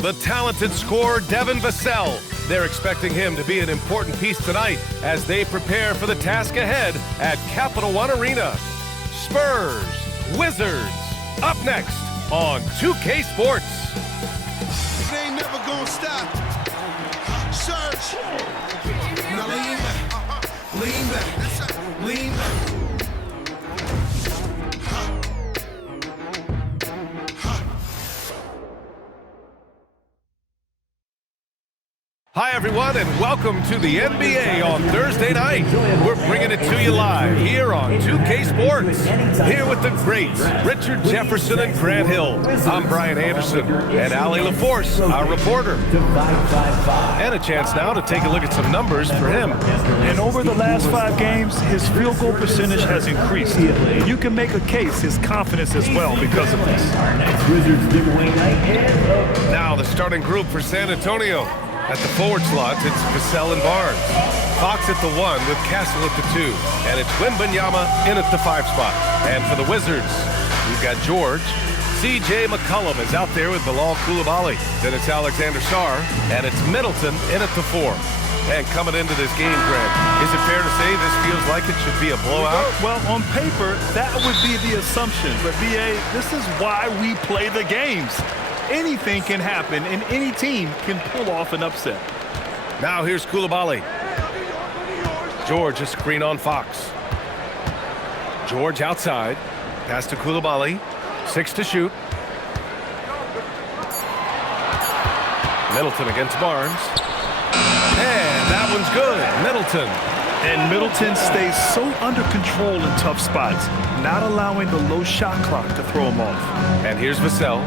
the talented scorer Devin Vassell. They're expecting him to be an important piece tonight as they prepare for the task ahead at Capital One Arena. Spurs, Wizards, up next on 2K Sports. They ain't never gonna stop. Surge. Now lean back. Lean back. Lean back. Hi, everyone, and welcome to the NBA on Thursday night. We're bringing it to you live here on 2K Sports. Here with the greats, Richard Jefferson and Grant Hill. I'm Brian Anderson, and Allie LaForce, our reporter. And a chance now to take a look at some numbers for him. And over the last 5 games, his field goal percentage has increased. And you can make a case his confidence as well because of this. Now the starting group for San Antonio. At the forward slots, it's Vassell and Barnes. Fox at the 1 with Castle at the 2. And it's Wembanyama in at the 5 spot. And for the Wizards, we've got George. C.J. McCollum is out there with Bilal Coulibaly. Then it's Alexander Sarr. And it's Middleton in at the 4. And coming into this game, Greg, is it fair to say this feels like it should be a blowout? Well, on paper, that would be the assumption. But, B.A., this is why we play the games. Anything can happen, and any team can pull off an upset. Now here's Coulibaly. George, a screen on Fox. George outside. Pass to Coulibaly. 6 to shoot. Middleton against Barnes. And that one's good. Middleton. And Middleton stays so under control in tough spots, not allowing the low shot clock to throw him off. And here's Vassell.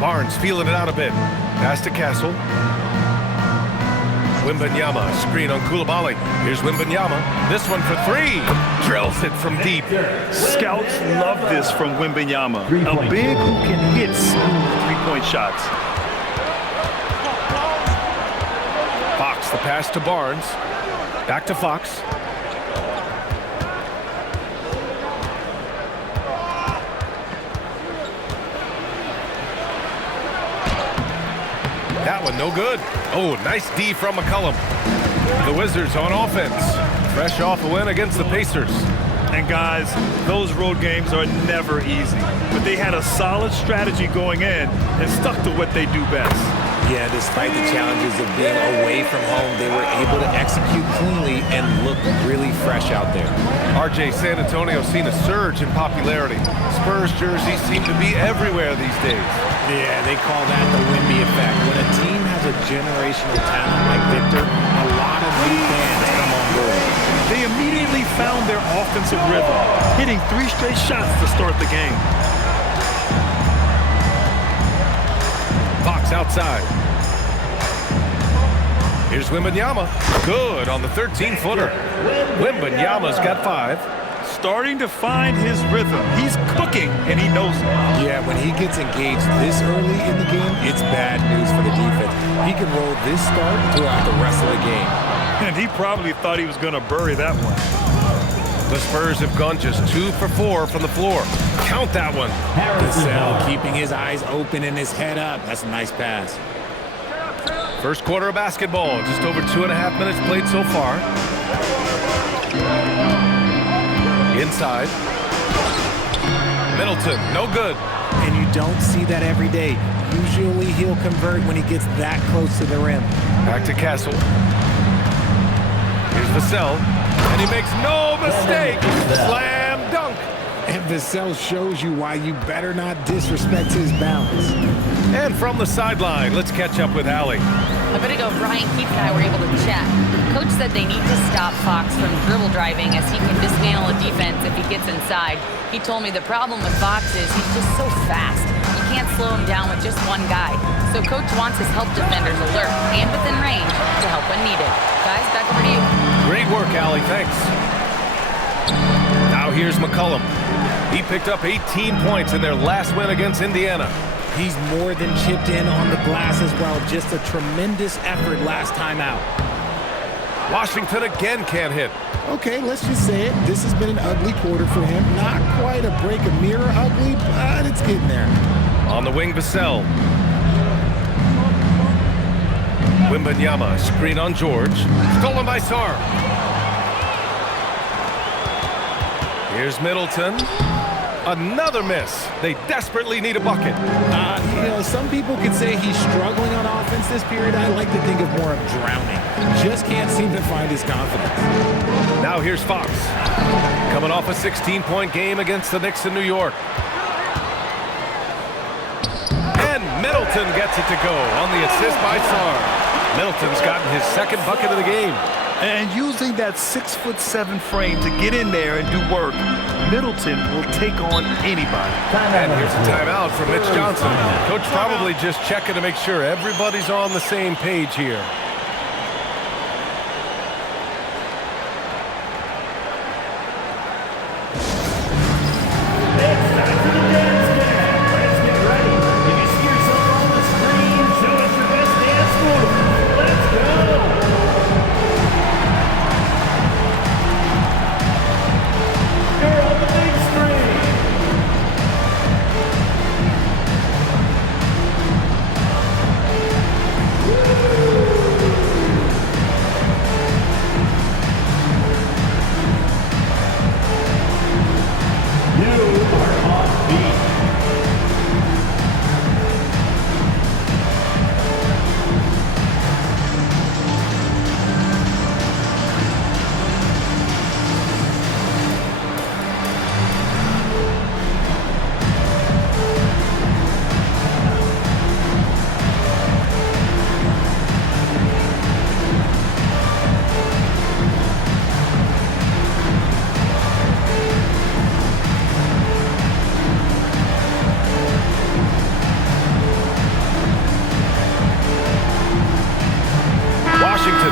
Barnes feeling it out a bit. Pass to Castle. Wembanyama, screen on Coulibaly. Here's Wembanyama. This one for 3. Drills it from deep. Scouts love this from Wembanyama. A big who can hit smooth three-point shots. Fox, the pass to Barnes. Back to Fox. That one no good. Oh, nice D from McCollum. The Wizards on offense. Fresh off a win against the Pacers. And guys, those road games are never easy. But they had a solid strategy going in and stuck to what they do best. Yeah, despite the challenges of being away from home, they were able to execute cleanly and look really fresh out there. RJ, San Antonio seen a surge in popularity. Spurs jerseys seem to be everywhere these days. Yeah, they call that the Wemby effect. When a team has a generational talent like Victor, a lot of new fans come on board. They immediately found their offensive rhythm, hitting 3 straight shots to start the game. Fox outside. Here's Wembanyama. Good on the 13-footer. Wembanyama's got 5. Starting to find his rhythm. He's cooking, and he knows it. Yeah, when he gets engaged this early in the game, it's bad news for the defense. He can roll this start throughout the rest of the game. And he probably thought he was going to bury that one. The Spurs have gone just 2 for 4 from the floor. Count that one. Vassell keeping his eyes open and his head up. That's a nice pass. First quarter of basketball. Just over 2.5 minutes played so far. Inside. Middleton, no good. And you don't see that every day. Usually he'll convert when he gets that close to the rim. Back to Castle. Here's Vassell. And he makes no mistake. Slam dunk. And Vassell shows you why you better not disrespect his balance. And from the sideline, let's catch up with Allie. A bit ago, Brian Keefe and I were able to chat. Coach said they need to stop Fox from dribble driving as he can dismantle a defense if he gets inside. He told me the problem with Fox is he's just so fast. You can't slow him down with just one guy. So Coach wants his help defenders alert and within range to help when needed. Guys, back over to you. Great work, Allie. Thanks. Now here's McCollum. He picked up 18 points in their last win against Indiana. He's more than chipped in on the glass as well. Just a tremendous effort last time out. Washington again can't hit. Okay, let's just say it. This has been an ugly quarter for him. Not quite a break a mirror ugly, but it's getting there. On the wing, Vassell. Wembanyama, screen on George. Stolen by Sarr. Here's Middleton. Another miss. They desperately need a bucket. Some people could say he's struggling on offense this period. I like to think of more of drowning. Just can't seem to find his confidence. Now here's Fox. Coming off a 16-point game against the Knicks in New York. And Middleton gets it to go on the assist by Sarr. Middleton's gotten his second bucket of the game. And using that 6'7" frame to get in there and do work, Middleton will take on anybody. And here's a timeout from Mitch Johnson. Coach probably just checking to make sure everybody's on the same page here.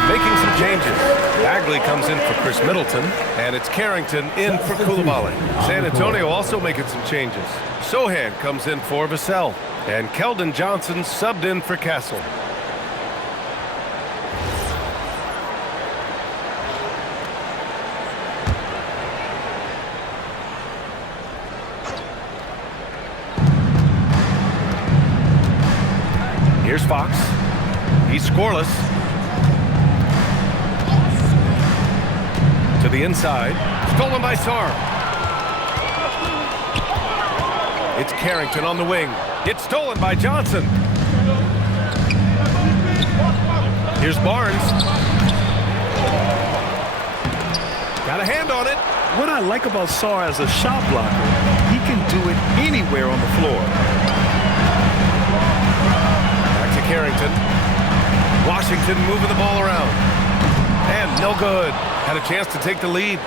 Making some changes. Bagley comes in for Chris Middleton, and it's Carrington in for Coulibaly. San Antonio also making some changes. Sohan comes in for Vassell, and Keldon Johnson subbed in for Castle. Here's Fox. He's scoreless. To the inside. Stolen by Sarr. It's Carrington on the wing. It's stolen by Johnson. Here's Barnes. Got a hand on it. What I like about Sarr as a shot blocker, he can do it anywhere on the floor. Back to Carrington. Washington moving the ball around. And no good. Had a chance to take the lead.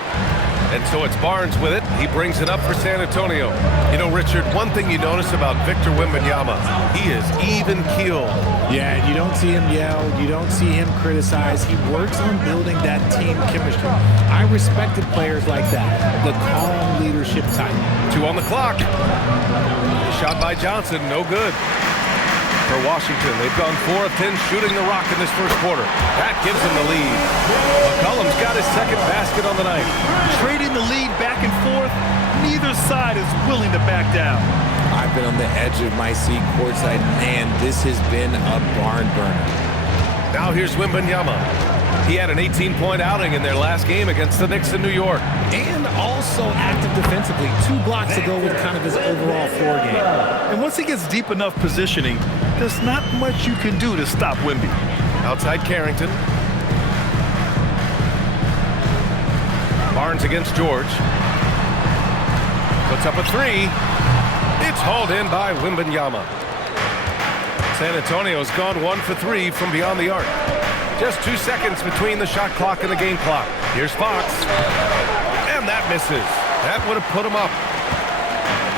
And so it's Barnes with it. He brings it up for San Antonio. You know, Richard, one thing you notice about Victor Wembanyama, he is even-keeled. Yeah, you don't see him yell. You don't see him criticize. He works on building that team chemistry. I respected players like that, the calm leadership type. 2 on the clock. Shot by Johnson, no good. For Washington, they've gone 4 of 10 shooting the rock in this first quarter. That gives them the lead. McCollum's got his second basket on the night. Trading the lead back and forth, neither side is willing to back down. I've been on the edge of my seat courtside. Man, this has been a barn burner. Now here's Wembanyama. He had an 18-point outing in their last game against the Knicks in New York. And also active defensively. 2 blocks to go with kind of his overall floor game. And once he gets deep enough positioning, there's not much you can do to stop Wemby. Outside Carrington. Barnes against George. Puts up a 3. It's hauled in by Wembanyama. San Antonio's gone 1 for 3 from beyond the arc. Just 2 seconds between the shot clock and the game clock. Here's Fox. And that misses. That would have put him up.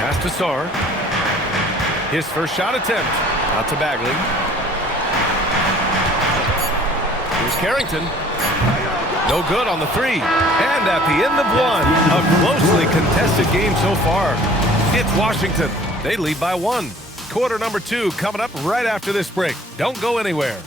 Pass to Sarr. His first shot attempt. Out to Bagley. Here's Carrington. No good on the 3. And at the end of 1, a closely contested game so far. It's Washington. They lead by 1. Quarter number 2 coming up right after this break. Don't go anywhere.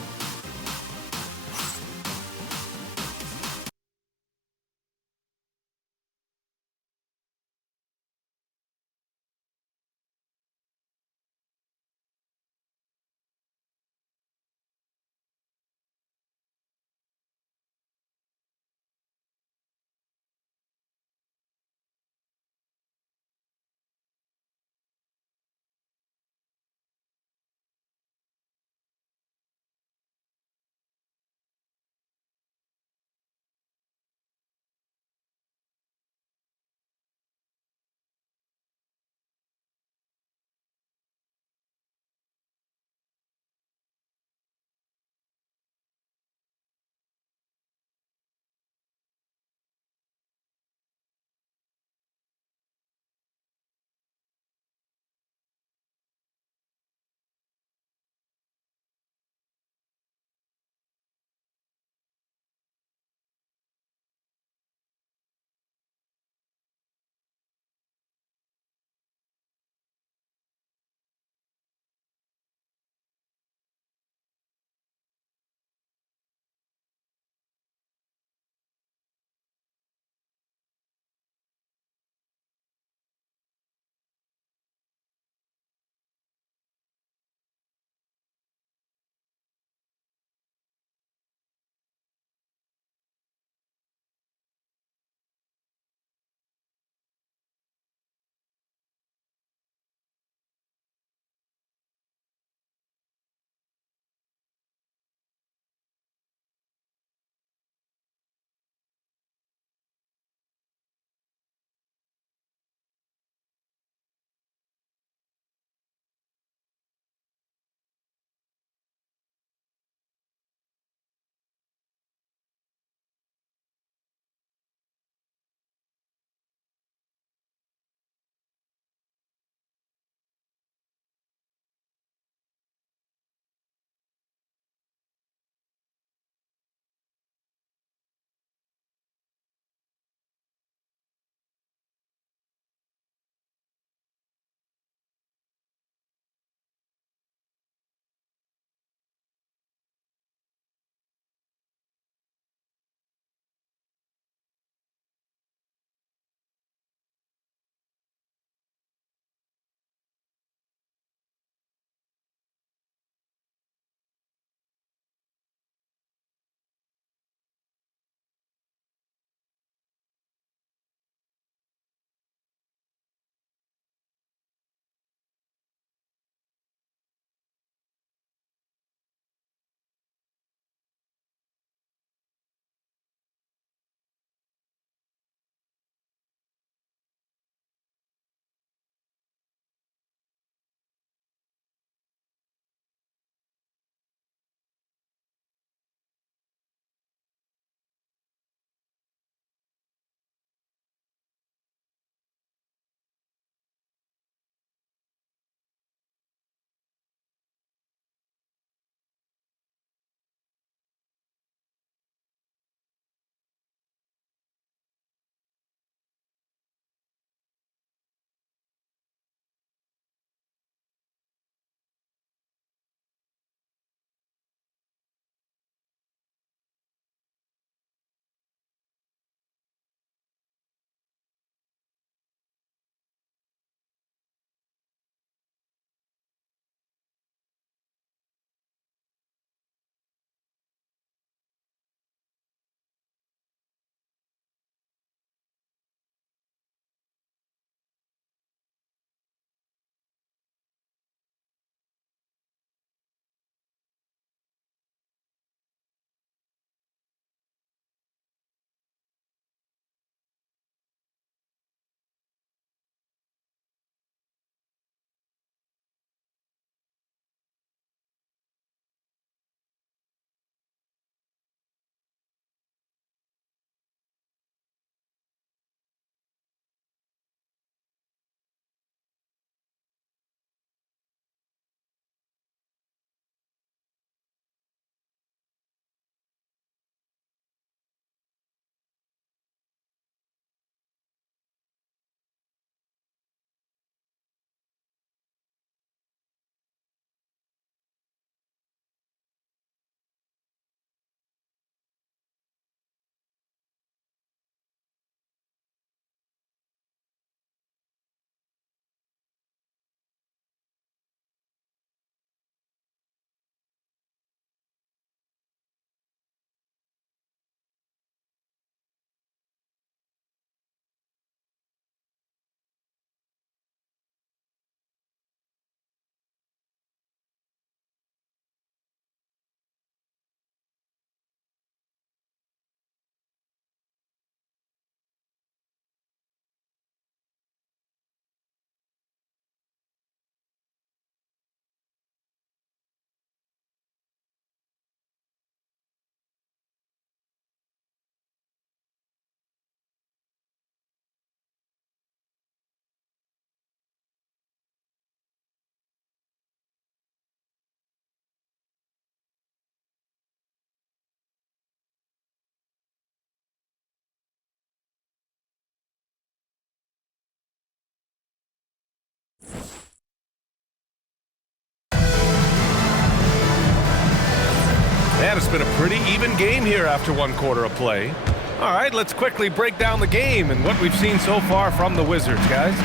And it's been a pretty even game here after one quarter of play. All right, let's quickly break down the game and what we've seen so far from the Wizards, guys.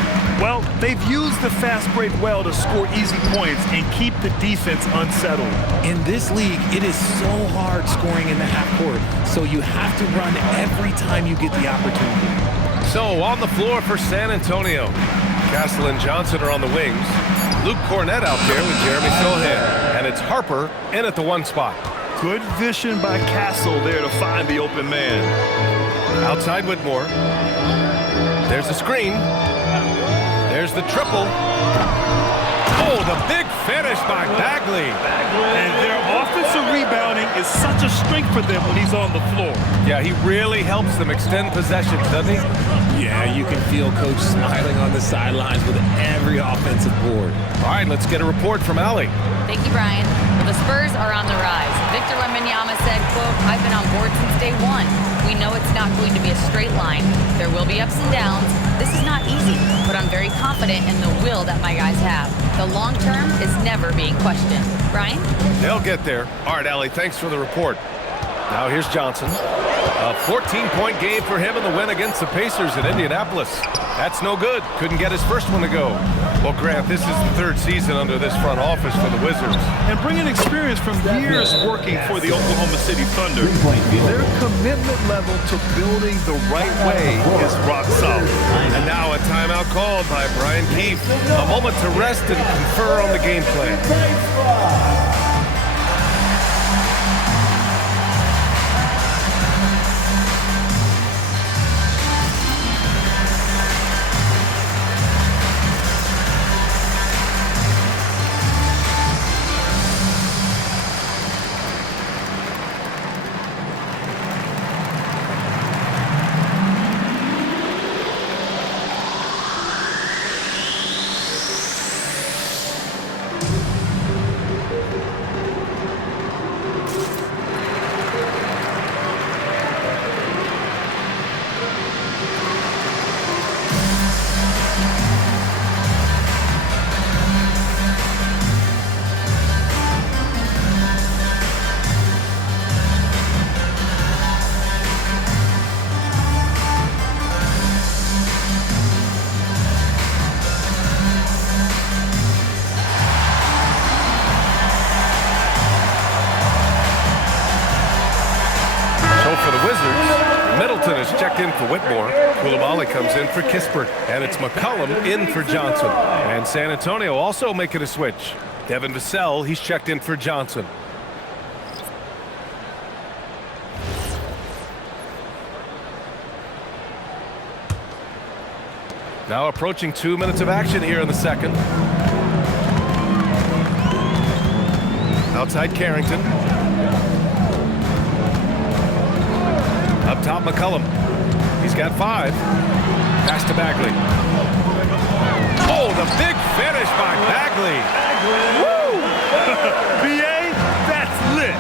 Well, they've used the fast break well to score easy points and keep the defense unsettled. In this league, it is so hard scoring in the half court, so you have to run every time you get the opportunity. So on the floor for San Antonio, Castle and Johnson are on the wings. Luke Cornett out there with Jeremy Sohan, and it's Harper in at the 1 spot. Good vision by Castle there to find the open man. Outside Whitmore. There's the screen. There's the triple. Oh, the big finish by Bagley. And their offensive rebounding is such a strength for them when he's on the floor. Yeah, he really helps them extend possessions, doesn't he? Yeah, you can feel Coach smiling on the sidelines with every offensive board. All right, let's get a report from Allie. Thank you, Brian. Well, the Spurs are on the rise. Victor Wembanyama said, quote, "I've been on board since day one. We know it's not going to be a straight line. There will be ups and downs. This is not easy, but I'm very confident in the will that my guys have. The long term is never being questioned." Brian? They'll get there. All right, Allie, thanks for the report. Now here's Johnson. A 14-point game for him in the win against the Pacers in Indianapolis. That's no good. Couldn't get his first one to go. Well, Grant, this is the 3rd season under this front office for the Wizards. And bringing experience from years working for the Oklahoma City Thunder, their commitment level to building the right way is rock solid. And now a timeout called by Brian Keefe. A moment to rest and confer on the game plan. Checked in for Whitmore. Koulibaly comes in for Kispert. And it's McCollum in for Johnson. And San Antonio also making a switch. Devin Vassell, he's checked in for Johnson. Now approaching 2 minutes of action here in the second. Outside Carrington. Up top, McCollum. He's got 5. Pass to Bagley. Oh, the big finish by Bagley. Woo! BA, that's lit.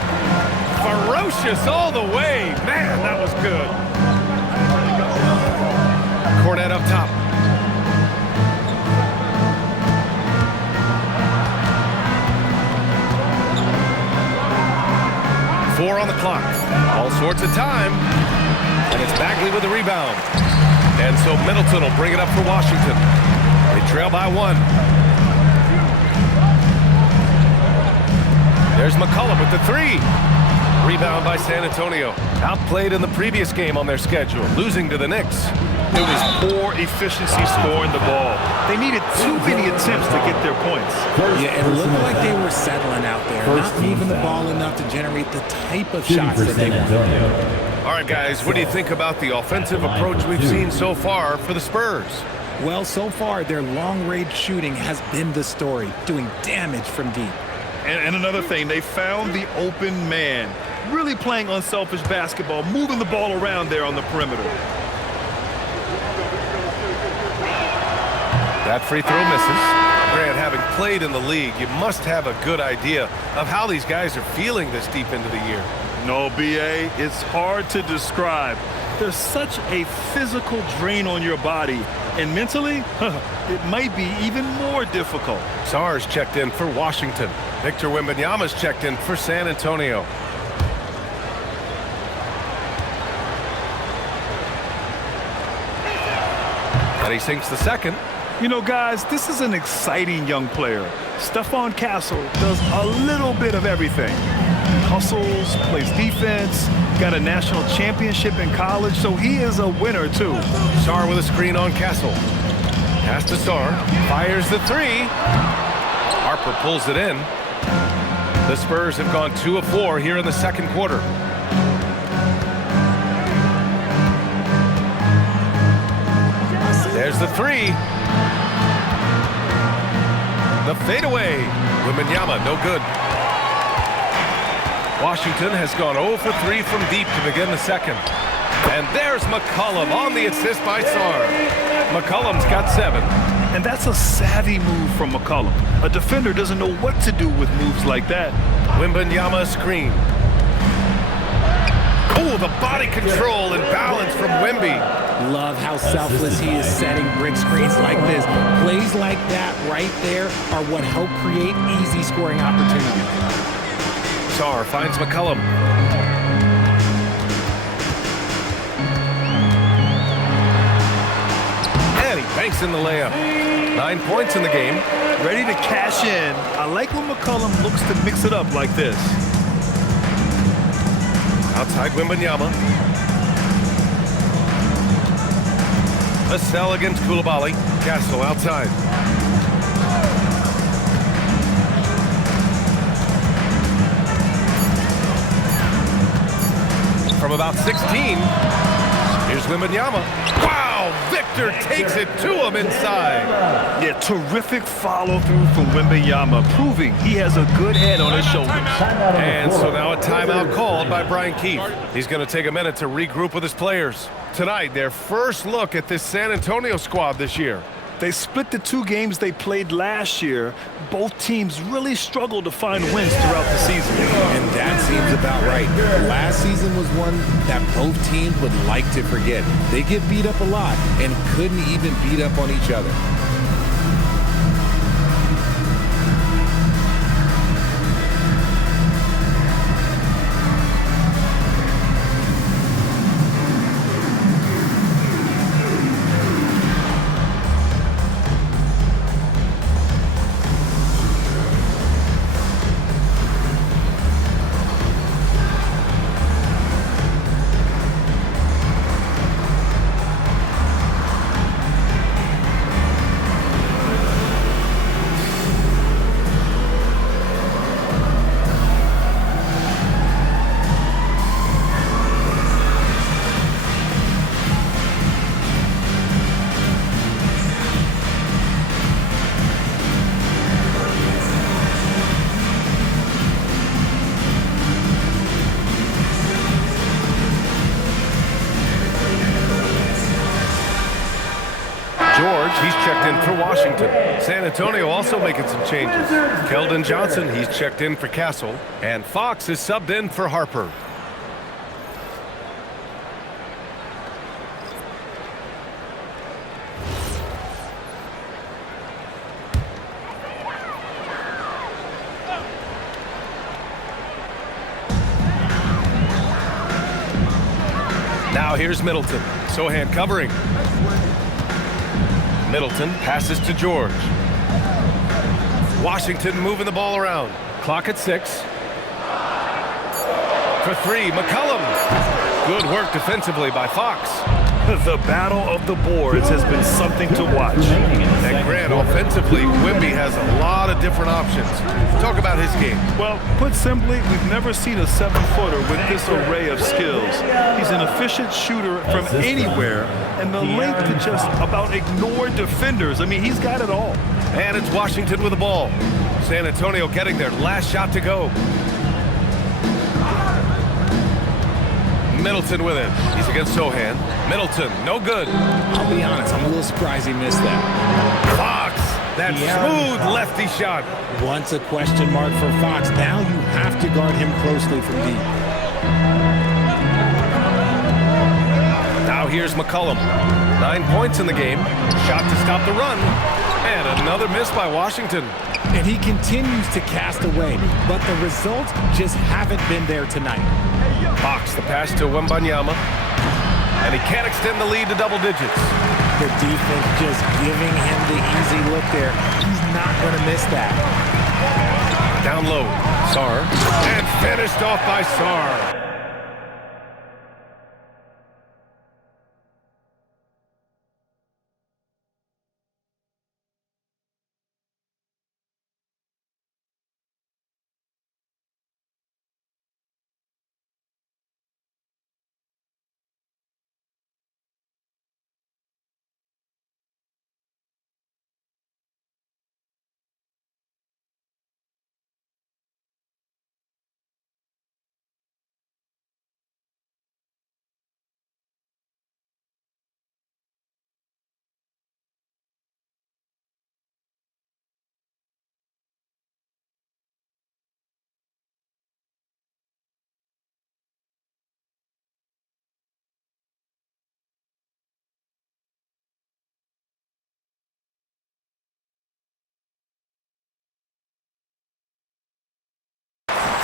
Ferocious all the way. Man, that was good. Cornett up top. Four on the clock. All sorts of time. And it's Bagley with the rebound. And so Middleton will bring it up for Washington. They trail by 1. There's McCollum with the 3. Rebound by San Antonio. Outplayed in the previous game on their schedule, losing to the Knicks. It was poor efficiency scoring the ball. They needed too many attempts to get their points. Yeah, it looked like they were settling out there, not moving the ball enough to generate the type of shots that they want. All right, guys, what do you think about the offensive approach we've seen so far for the Spurs? Well, so far, their long-range shooting has been the story, doing damage from deep. And another thing, they found the open man. Really playing unselfish basketball, moving the ball around there on the perimeter. That free throw misses. Grant, having played in the league, you must have a good idea of how these guys are feeling this deep into the year. No, BA, it's hard to describe. There's such a physical drain on your body, and mentally, it might be even more difficult. Sarge checked in for Washington. Victor Wembanyama's checked in for San Antonio. And he sinks the second. You know, guys, this is an exciting young player. Stephon Castle does a little bit of everything. He hustles, plays defense, got a national championship in college, so he is a winner, too. Sarr with a screen on Castle. Pass to Sarr. Fires the three. Harper pulls it in. The Spurs have gone 2 of 4 here in the second quarter. There's the three. The fadeaway. Wembanyama, no good. Washington has gone 0 for 3 from deep to begin the second. And there's McCollum on the assist by Sarr. McCollum's got 7. And that's a savvy move from McCollum. A defender doesn't know what to do with moves like that. Wembanyama screen. Oh, the body control and balance from Wemby. Love how selfless he is setting brick screens like this. Plays like that right there are what help create easy scoring opportunities. Sarr finds McCollum. And he banks in the layup. 9 points in the game. Ready to cash in. I like when McCollum looks to mix it up like this. Outside Wembanyama. Vassell against Coulibaly. Castle outside. From about 16, here's Wembanyama. Wow! Victor takes it to him inside. Yeah, terrific follow-through from Wembanyama, proving he has a good head on his shoulders. And so now a timeout called by Brian Keefe. He's going to take a minute to regroup with his players. Tonight, their first look at this San Antonio squad this year. They split the 2 games they played last year. Both teams really struggled to find wins throughout the season. And that seems about right. Last season was one that both teams would like to forget. They get beat up a lot and couldn't even beat up on each other. He's checked in for Washington. San Antonio also making some changes. Keldon Johnson, he's checked in for Castle. And Fox is subbed in for Harper. Now here's Middleton. Sohan covering. Middleton passes to George. Washington moving the ball around. Clock at 6. For 3, McCollum. Good work defensively by Fox. The battle of the boards has been something to watch. And Grant, offensively, Wemby has a lot of different options. Talk about his game. Well, put simply, we've never seen a 7-footer with this array of skills. He's an efficient shooter from anywhere, and the length to just about ignore defenders. I mean, he's got it all. And it's Washington with the ball. San Antonio getting their last shot to go. Middleton with it. He's against Sohan. Middleton, no good. I'll be honest, I'm a little surprised he missed that. Fox, that smooth lefty shot. Once a question mark for Fox. Now you have to guard him closely from deep. Now here's McCollum. 9 points in the game. Shot to stop the run. And another miss by Washington. And he continues to cast away, but the results just haven't been there tonight. Fox, the pass to Wembanyama. And he can't extend the lead to double digits. The defense just giving him the easy look there. He's not going to miss that. Down low, Sarr, and finished off by Sarr.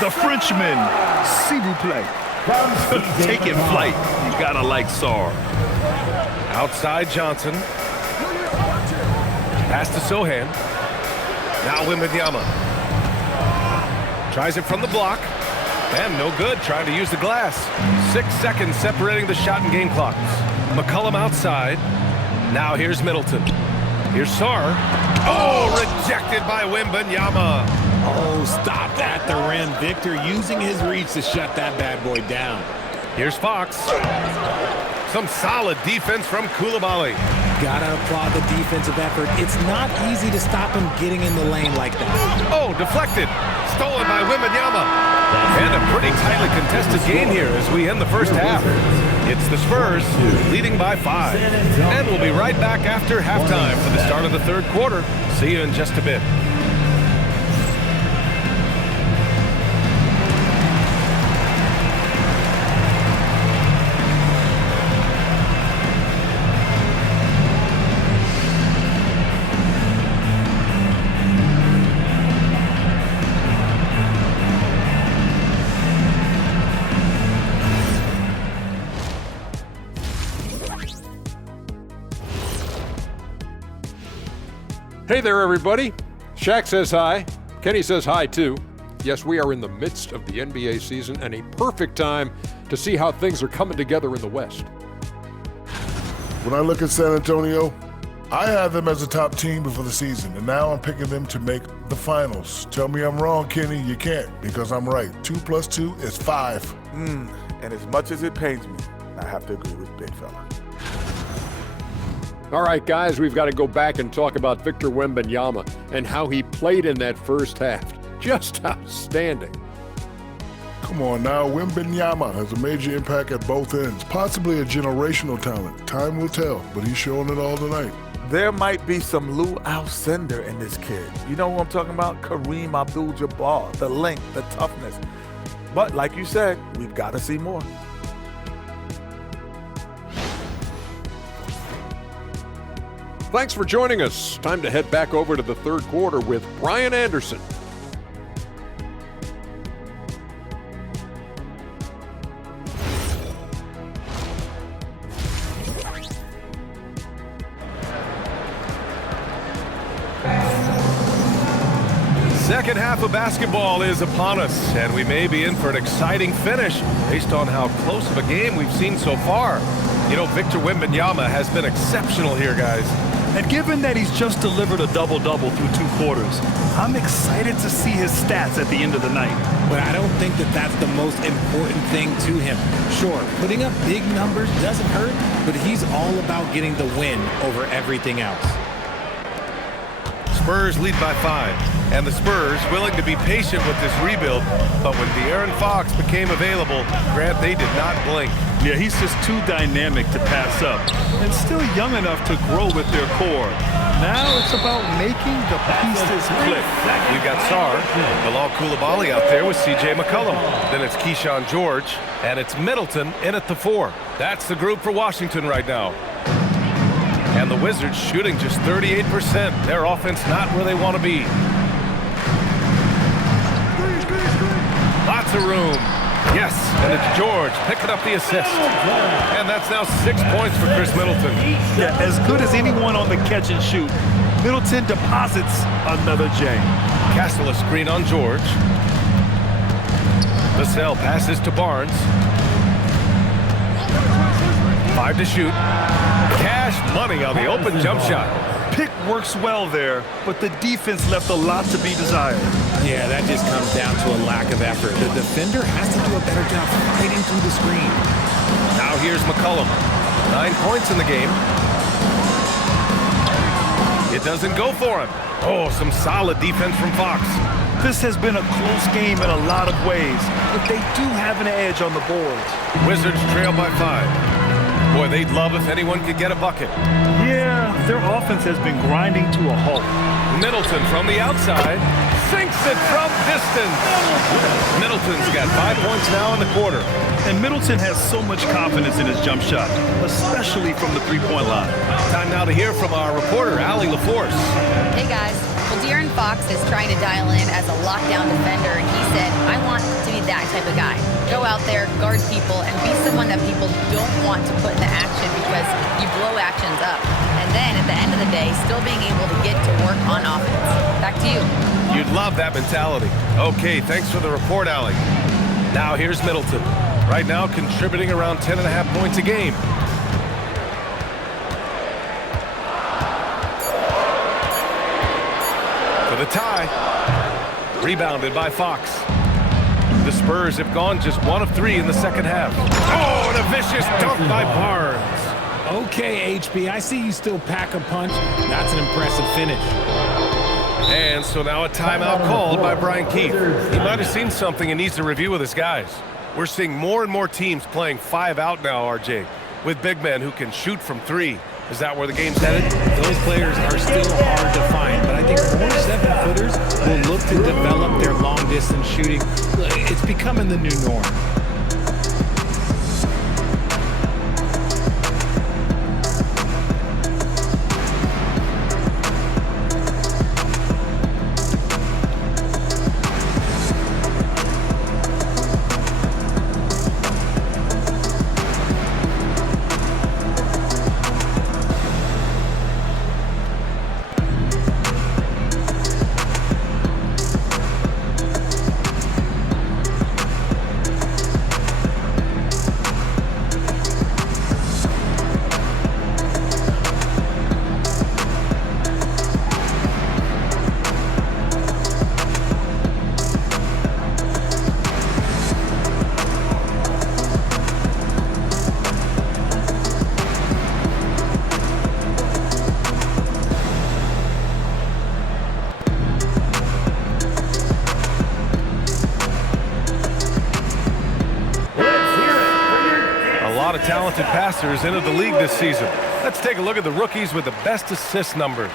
The Frenchman, s'il vous plaît. Taking flight. You gotta like Sarr. Outside Johnson. Pass to Sohan. Now Wembanyama. Tries it from the block. And no good, trying to use the glass. 6 seconds separating the shot and game clocks. McCollum outside. Now here's Middleton. Here's Sarr. Oh, rejected by Wembanyama. Oh, stopped at the rim. Victor using his reach to shut that bad boy down. Here's Fox. Some solid defense from Coulibaly. Gotta applaud the defensive effort. It's not easy to stop him getting in the lane like that. Oh, deflected. Stolen by Wembanyama. And a pretty tightly contested game here as we end the first half. It's the Spurs leading by 5. And we'll be right back after halftime for the start of the third quarter. See you in just a bit. Hey there, everybody. Shaq says hi. Kenny says hi, too. Yes, we are in the midst of the NBA season and a perfect time to see how things are coming together in the West. When I look at San Antonio, I had them as a top team before the season, and now I'm picking them to make the finals. Tell me I'm wrong, Kenny. You can't, because I'm right. 2 + 2 is 5. And as much as it pains me, I have to agree with Big Fella. All right, guys, we've got to go back and talk about Victor Wembanyama and how he played in that first half. Just outstanding. Come on now, Wembanyama has a major impact at both ends, possibly a generational talent. Time will tell, but he's showing it all tonight. There might be some Lou Alcindor in this kid. You know who I'm talking about? Kareem Abdul-Jabbar, the length, the toughness. But like you said, we've got to see more. Thanks for joining us. Time to head back over to the third quarter with Brian Anderson. Second half of basketball is upon us, and we may be in for an exciting finish based on how close of a game we've seen so far. You know, Victor Wembanyama has been exceptional here, guys. And given that he's just delivered a double-double through 2 quarters, I'm excited to see his stats at the end of the night. But I don't think that that's the most important thing to him. Sure, putting up big numbers doesn't hurt, but he's all about getting the win over everything else. Spurs lead by 5, and the Spurs willing to be patient with this rebuild, but when De'Aaron Fox became available, Grant, they did not blink. Yeah, he's just too dynamic to pass up, and still young enough to grow with their core. Now it's about making the pieces click. We've got Sarr, Bilal Coulibaly out there with C.J. McCollum. Then it's Keyshawn George, and it's Middleton in at the 4. That's the group for Washington right now. And the Wizards shooting just 38%. Their offense not where they want to be. Lots of room. Yes, and it's George picking up the assist. And that's now 6 points for Chris Middleton. Yeah, as good as anyone on the catch and shoot. Middleton deposits another J. Castle a screen on George. Vassell passes to Barnes. 5 to shoot. Cash money on the open jump shot. Pick works well there, but the defense left a lot to be desired. Yeah, that just comes down to a lack of effort. The defender has to do a better job fighting through the screen. Now here's McCollum. 9 points in the game. It doesn't go for him. Oh, some solid defense from Fox. This has been a close game in a lot of ways, but they do have an edge on the boards. Wizards trail by 5. Boy, they'd love if anyone could get a bucket. Yeah, their offense has been grinding to a halt. Middleton from the outside sinks it from distance. Middleton's got 5 points now in the quarter. And Middleton has so much confidence in his jump shot, especially from the three-point line. Time now to hear from our reporter, Allie LaForce. Hey, guys. Well, De'Aaron Fox is trying to dial in as a lockdown defender, and he said, I want to be that type of guy. Go out there, guard people, and be someone that people don't want to put into action because you blow actions up. And then at the end of the day, still being able to get to work on offense. Back to you. You'd love that mentality. Okay, thanks for the report, Allie. Now here's Middleton. Right now contributing around 10.5 points a game. For the tie. Rebounded by Fox. The Spurs have gone just 1 of 3 in the second half. Oh, and a vicious dunk by Barnes. Okay, HB, I see you still pack a punch. That's an impressive finish. And so now a timeout called by Brian Keith. He might have seen something and needs to review with his guys. We're seeing more and more teams playing 5 out now, RJ, with big men who can shoot from 3. Is that where the game's headed? Those players are still hard to find, but I think more 7-footers will look to develop their long-distance shooting. It's becoming the new norm. Talented passers into the league this season. Let's take a look at the rookies with the best assist numbers.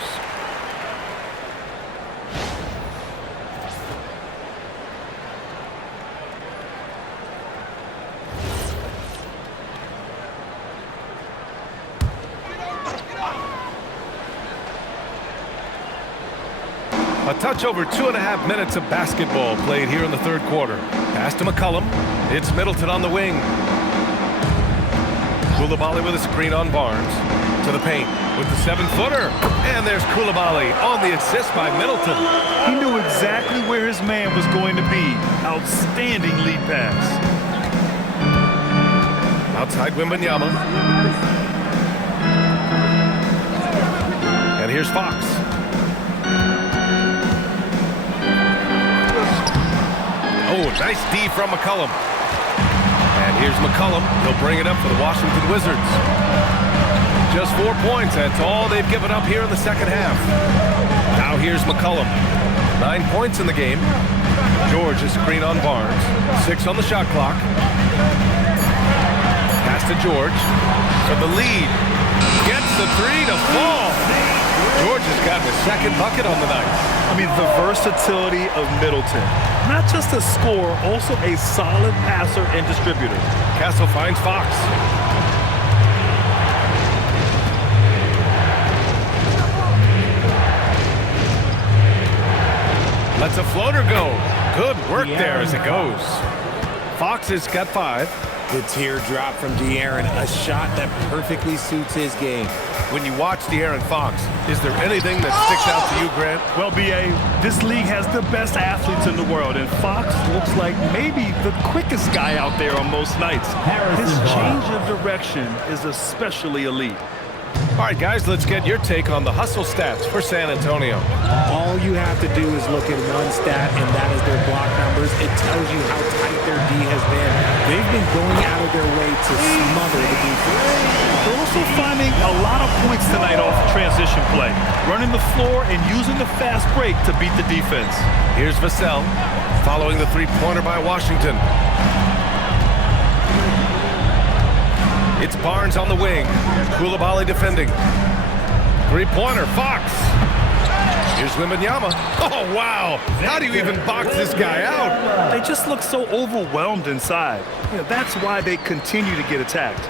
A touch over 2.5 minutes of basketball played here in the third quarter. Pass to McCollum. It's Middleton on the wing. Coulibaly with a screen on Barnes. To the paint with the 7-footer. And there's Coulibaly on the assist by Middleton. He knew exactly where his man was going to be. Outstanding lead pass. Outside Wembanyama. And here's Fox. Oh, nice D from McCollum. And here's McCollum. He'll bring it up for the Washington Wizards. Just 4 points. That's all they've given up here in the second half. Now here's McCollum. 9 points in the game. George is screen on Barnes. 6 on the shot clock. Pass to George. For the lead. Gets the 3 to fall. George has gotten his second bucket on the night. I mean, the versatility of Middleton. Not just a scorer, also a solid passer and distributor. Castle finds Fox. Lets a floater go. Good work there as it goes. Fox has got 5. The teardrop from De'Aaron, a shot that perfectly suits his game. When you watch De'Aaron Fox, is there anything that sticks out to you, Grant? Well, B.A., this league has the best athletes in the world, and Fox looks like maybe the quickest guy out there on most nights. His change of direction is especially elite. All right, guys, let's get your take on the hustle stats for San Antonio. All you have to do is look at one stat, and that is their block numbers. It tells you how tight their D has been. They've been going out of their way to smother the defense. They're also finding a lot of points tonight off transition play, running the floor and using the fast break to beat the defense. Here's Vassell following the three-pointer by Washington. It's Barnes on the wing. Coulibaly defending. Three-pointer, Fox. Here's Wembanyama. Oh, wow. How do you even box this guy out? They just look so overwhelmed inside. That's why they continue to get attacked.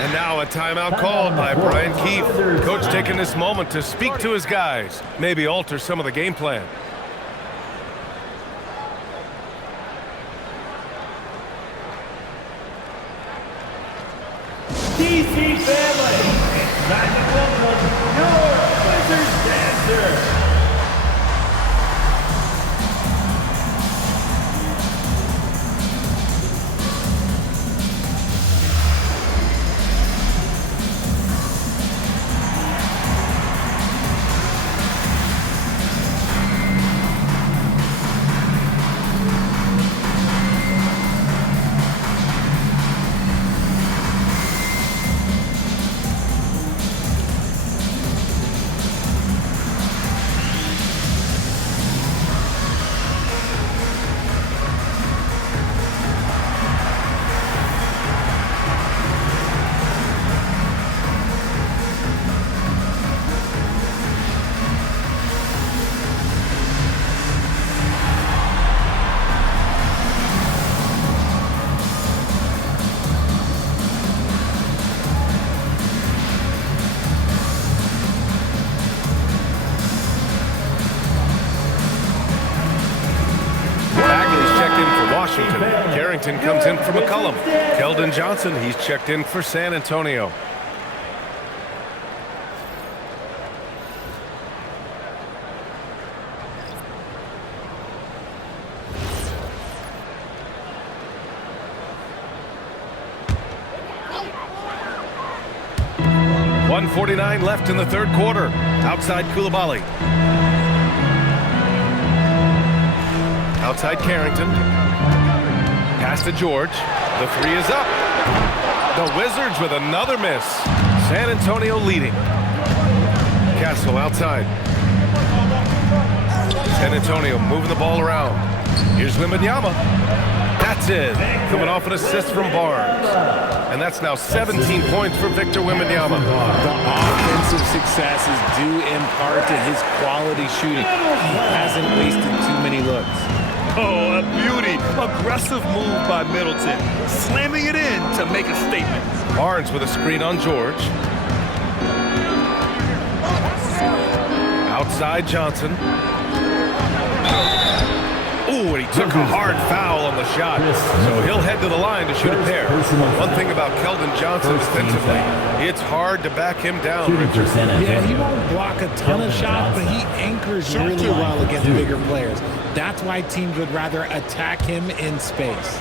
And now a timeout called by Brian Keefe. Coach taking this moment to speak to his guys, maybe alter some of the game plan. DC family, time to welcome your Wizards dancer. Carrington comes in for McCollum. Keldon Johnson, he's checked in for San Antonio. .149 left in the third quarter. Outside Coulibaly. Outside Carrington. Pass to George. The three is up. The Wizards with another miss. San Antonio leading. Castle outside. San Antonio moving the ball around. Here's Wembanyama. That's it. Coming off an assist from Barnes. And that's now 17 points for Victor Wembanyama. The offensive success is due in part to his quality shooting. He hasn't wasted too many looks. Oh, a beauty. Aggressive move by Middleton. Slamming it in to make a statement. Barnes with a screen on George. Outside Johnson. Ooh, and he took a hard foul on the shot. So he'll head to the line to shoot a pair. One thing about Keldon Johnson defensively, it's hard to back him down, Richard. Yeah, he won't block a ton of shots, but he anchors really well against bigger players. That's why teams would rather attack him in space.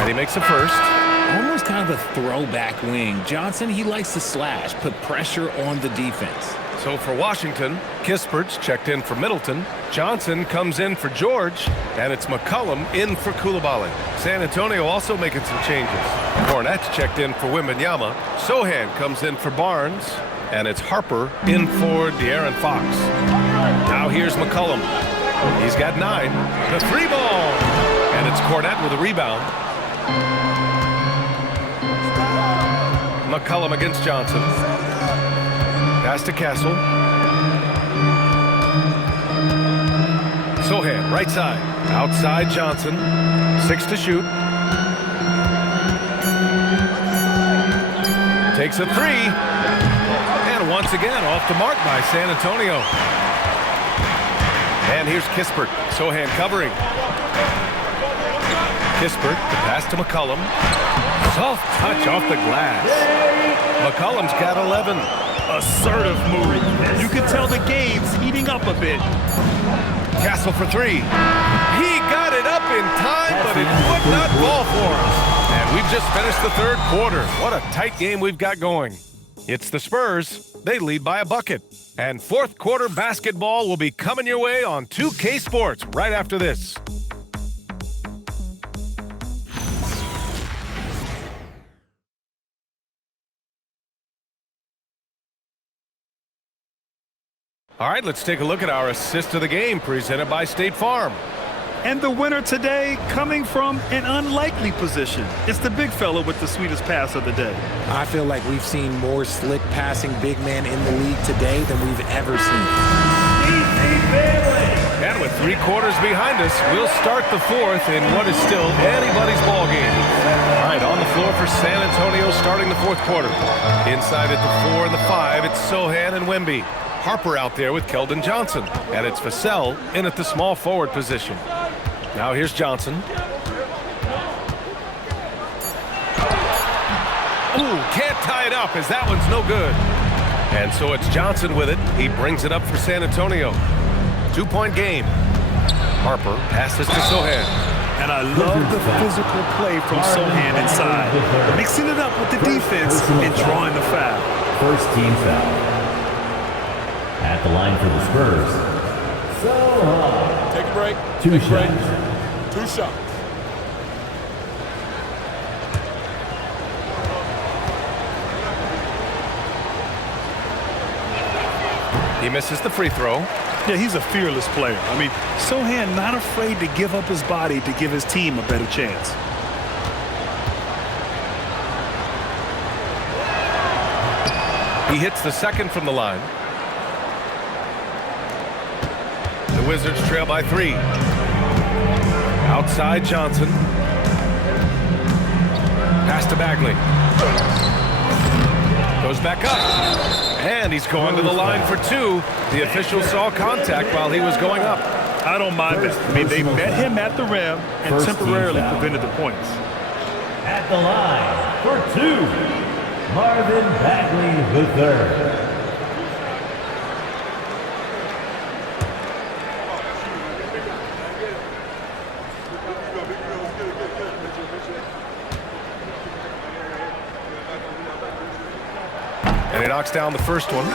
And he makes a first. Almost kind of a throwback wing. Johnson, he likes to slash, put pressure on the defense. So for Washington, Kispert's checked in for Middleton. Johnson comes in for George. And it's McCollum in for Coulibaly. San Antonio also making some changes. Cornette's checked in for Wembanyama. Sohan comes in for Barnes. And it's Harper in for De'Aaron Fox. Now here's McCollum. He's got 9. The three ball. And it's Cornette with a rebound. McCollum against Johnson. Pass to Castle. Sohan, right side. Outside Johnson. 6 to shoot. Takes a 3. And once again, off the mark by San Antonio. And here's Kispert. Sohan covering. Kispert, the pass to McCollum. Soft touch off the glass. McCollum's got 11. Assertive move. You can tell the game's heating up a bit. Castle for three. He got it up in time, but it would not fall for him. And we've just finished the third quarter. What a tight game we've got going. It's the Spurs. They lead by a bucket. And fourth quarter basketball will be coming your way on 2K Sports right after this. All right, let's take a look at our assist of the game presented by State Farm. And the winner today coming from an unlikely position. It's the big fella with the sweetest pass of the day. I feel like we've seen more slick passing big men in the league today than we've ever seen. And with 3 quarters behind us, we'll start the fourth in what is still anybody's ball game. All right, on the floor for San Antonio starting the fourth quarter. Inside at the 4 and the 5, it's Sohan and Wemby. Harper out there with Keldon Johnson. And it's Vassell in at the small forward position. Now here's Johnson. Ooh, can't tie it up as that one's no good. And so it's Johnson with it. He brings it up for San Antonio. 2-point game. Harper passes to Sohan. And I love the physical play from Sohan inside. Mixing it up with the defense and drawing the foul. First team foul. At the line for the Spurs. Take a break. Two shots. 2 shots. He misses the free throw. Yeah, he's a fearless player. I mean, Sohan not afraid to give up his body to give his team a better chance. He hits the second from the line. The Wizards trail by 3. Outside Johnson. Pass to Bagley. Goes back up. And he's going to the line for 2. The official saw contact while he was going up. I don't mind that. I mean, they met him at the rim and temporarily prevented the points. At the line for 2, Marvin Bagley III. And he knocks down the first one.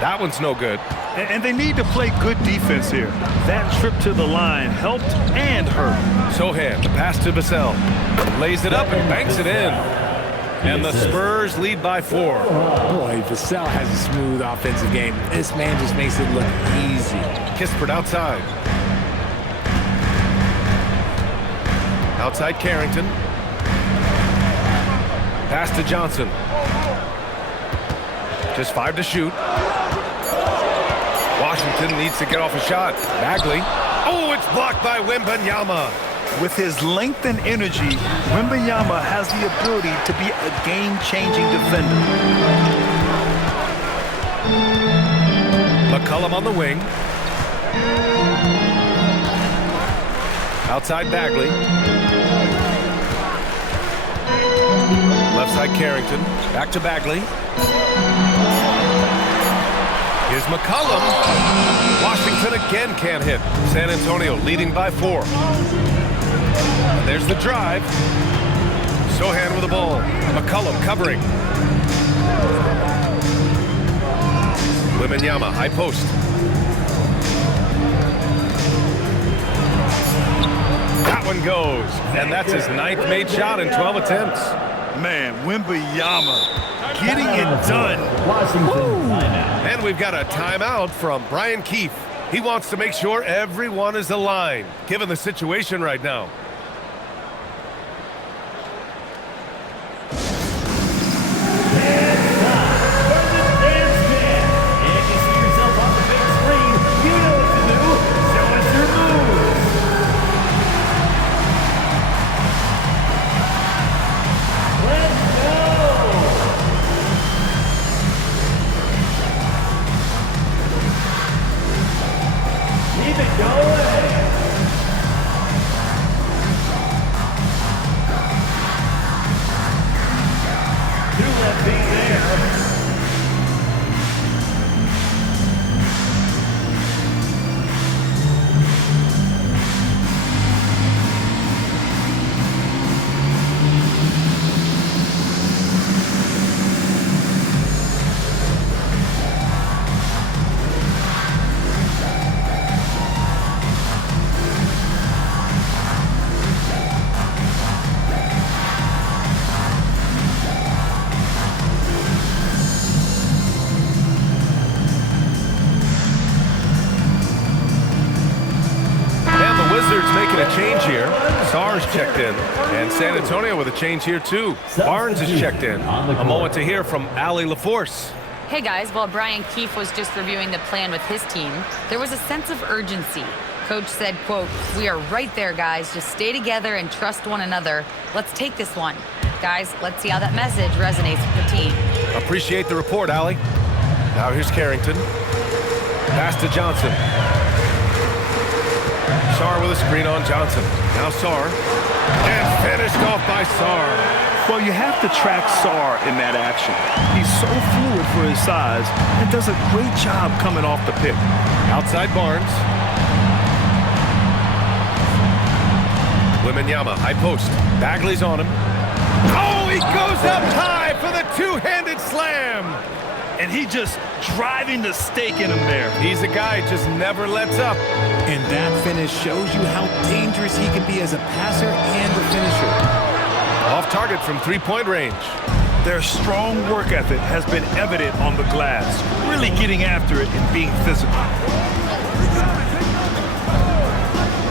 That one's no good. And they need to play good defense here. That trip to the line helped and hurt. Sohan, the pass to Vassell. Lays it up and banks it in. And the Spurs lead by 4. Boy, Vassell has a smooth offensive game. This man just makes it look easy. Kispert outside. Outside Carrington. Pass to Johnson. Just 5 to shoot. Washington needs to get off a shot. Bagley. Oh, it's blocked by Wembanyama. With his length and energy, Wembanyama has the ability to be a game-changing defender. McCollum on the wing. Outside Bagley. Left side Carrington. Back to Bagley. Here's McCollum. Washington again can't hit. San Antonio leading by 4. And there's the drive. Sohan with the ball. McCollum covering. Wembanyama, high post. That one goes. And that's his 9th made shot in 12 attempts. Man, Wembanyama getting it done. And we've got a timeout from Brian Keefe. He wants to make sure everyone is aligned, given the situation right now. Making a change here. Sar's checked in. And San Antonio with a change here too. Barnes is checked in. A moment to hear from Allie LaForce. Hey guys, while Brian Keefe was just reviewing the plan with his team, there was a sense of urgency. Coach said, quote, "We are right there, guys. Just stay together and trust one another. Let's take this one." Guys, let's see how that message resonates with the team. Appreciate the report, Allie. Now here's Carrington. Pass to Johnson. Sar with a screen on Johnson. Now Sar. And finished off by Sar. Well, you have to track Sar in that action. He's so fluid for his size and does a great job coming off the pick. Outside Barnes. Wembanyama, high post. Bagley's on him. Oh, he goes up high for the two-handed slam. And he just driving the stake in him there. He's a guy who just never lets up. And that finish shows you how dangerous he can be as a passer and a finisher. Off target from three-point range. Their strong work ethic has been evident on the glass, really getting after it and being physical.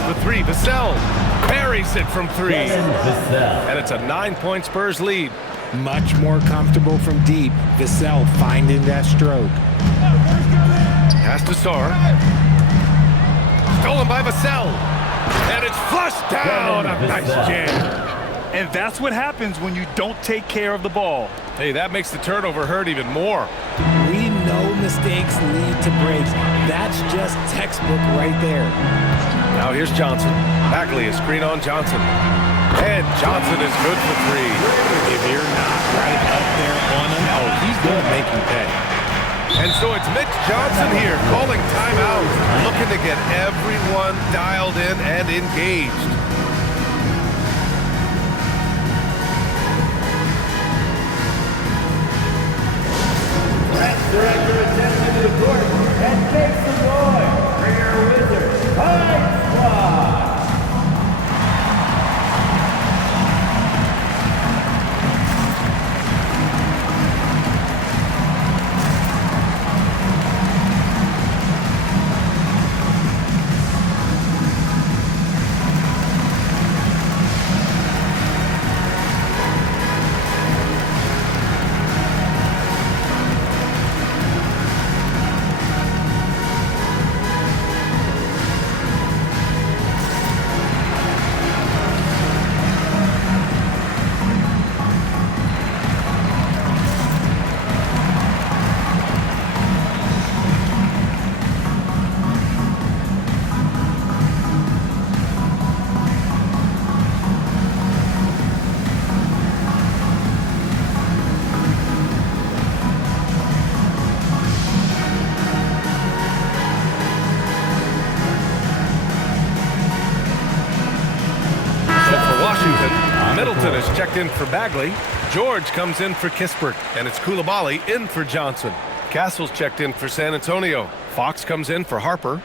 The three, Vassell buries it from three. And it's a 9-point Spurs lead. Much more comfortable from deep. Vassell finding that stroke. Pass to Sar. Stolen by Vassell. And it's flushed down. A nice jam. And that's what happens when you don't take care of the ball. Hey, that makes the turnover hurt even more. We know mistakes lead to breaks. That's just textbook right there. Now here's Johnson. Bagley, a screen on Johnson. And Johnson is good for three. If you're not right up there on him, oh, he's going to make you pay. And so it's Mitch Johnson here calling timeout, looking to get everyone dialed in and engaged. Director attention to the court and make some noise for your Wizards Fight Squad. Middleton is checked in for Bagley. George comes in for Kispert. And it's Coulibaly in for Johnson. Castle's checked in for San Antonio. Fox comes in for Harper.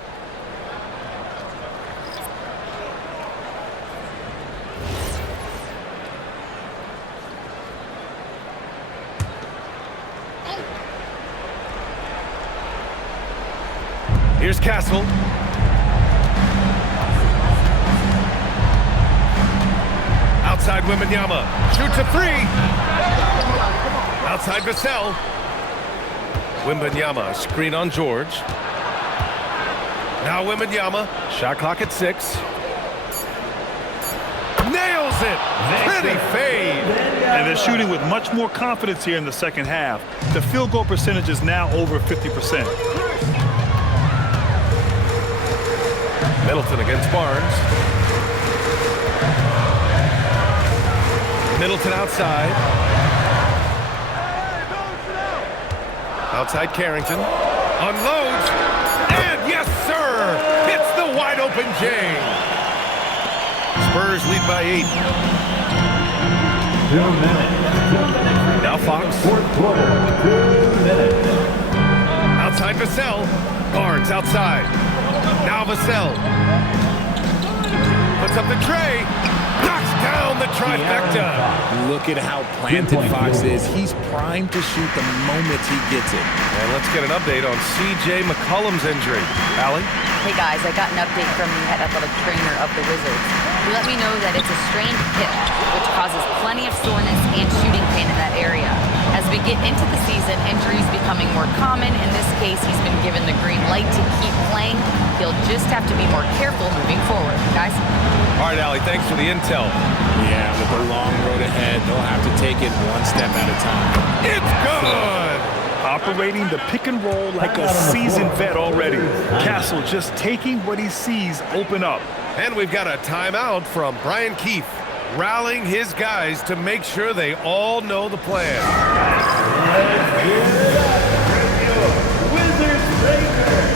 Here's Castle. Outside Wembanyama. Shoots a three. Outside Vassell. Wembanyama, screen on George. Now Wembanyama. Shot clock at 6. Nails it. Pretty fade. And they're shooting with much more confidence here in the second half. The field goal percentage is now over 50%. Middleton against Barnes. Middleton outside. Outside Carrington. Unloads. And yes, sir! Hits the wide open J. Spurs lead by 8. 2 minutes. Now Fox. Fourth quarter. 2 minutes. Outside Vassell. Barnes outside. Now Vassell. Puts up the tray. Knocks down the trifecta. Look at how planted Fox is. He's primed to shoot the moment he gets it. And let's get an update on C.J. McCollum's injury. Allie? Hey guys, I got an update from the head athletic trainer of the Wizards. He let me know that it's a strained hip, which causes plenty of soreness and shooting pain in that area. As we get into the season, injuries becoming more common. In this case, he's been given the green light to keep playing. He'll just have to be more careful moving forward. Guys? All right, Allie, thanks for the intel. Yeah, with the long road ahead, they'll have to take it one step at a time. It's good! Operating the pick and roll like a seasoned vet already. Castle just taking what he sees open up. And we've got a timeout from Brian Keefe, rallying his guys to make sure they all know the plan. Let's give it up for your Wizards Breaker.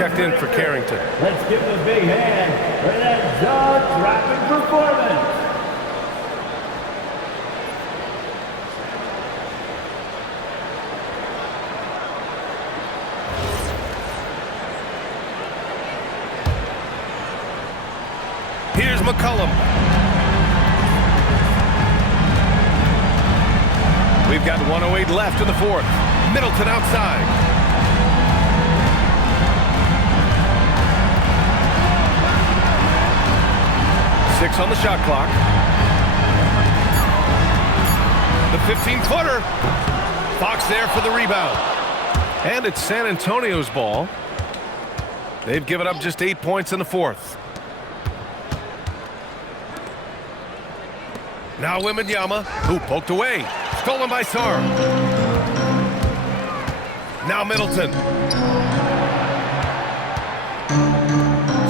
checked in for Carrington. Let's give him a big hand for that jaw-dropping performance. Here's McCullum. We've got 1:08 left in the fourth. Middleton outside. Six on the shot clock. The 15-footer. Fox there for the rebound. And it's San Antonio's ball. They've given up just 8 points in the fourth. Now Wembanyama, who poked away. Stolen by Sarr. Now Middleton.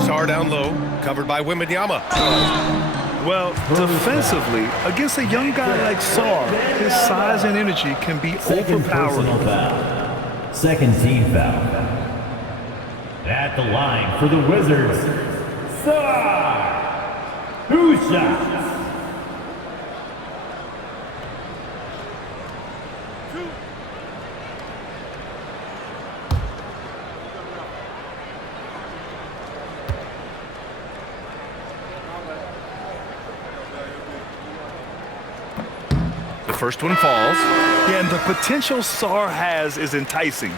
Sarr down low, covered by Wembanyama. Well, defensively, against a young guy like Sarr, his size and energy can be Second overpowering. personal foul. Second team foul. At the line for the Wizards, Sarr. 2 shots. The first one falls. Yeah, and the potential Sarr has is enticing.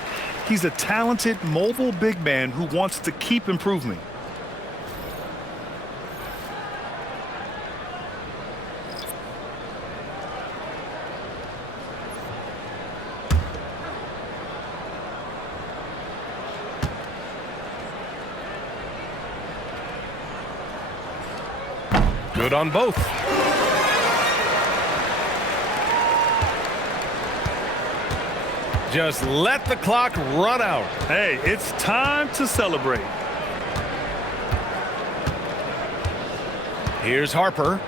He's a talented, mobile big man who wants to keep improving. Good on both. Just let the clock run out. Hey, it's time to celebrate. Here's Harper.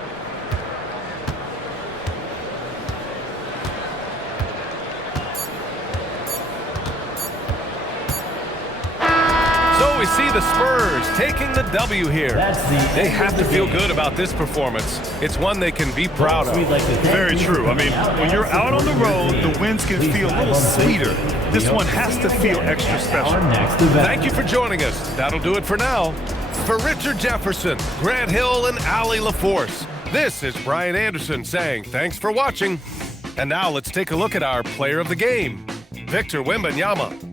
So we see the Spurs taking the W here. They have to feel good about this performance. It's one they can be proud of. Very true. I mean, when you're out on the road, the wins can feel a little sweeter. This one has to feel extra special. Thank you for joining us. That'll do it for now. For Richard Jefferson, Grant Hill, and Allie LaForce, this is Brian Anderson saying thanks for watching. And now let's take a look at our player of the game, Victor Wembanyama.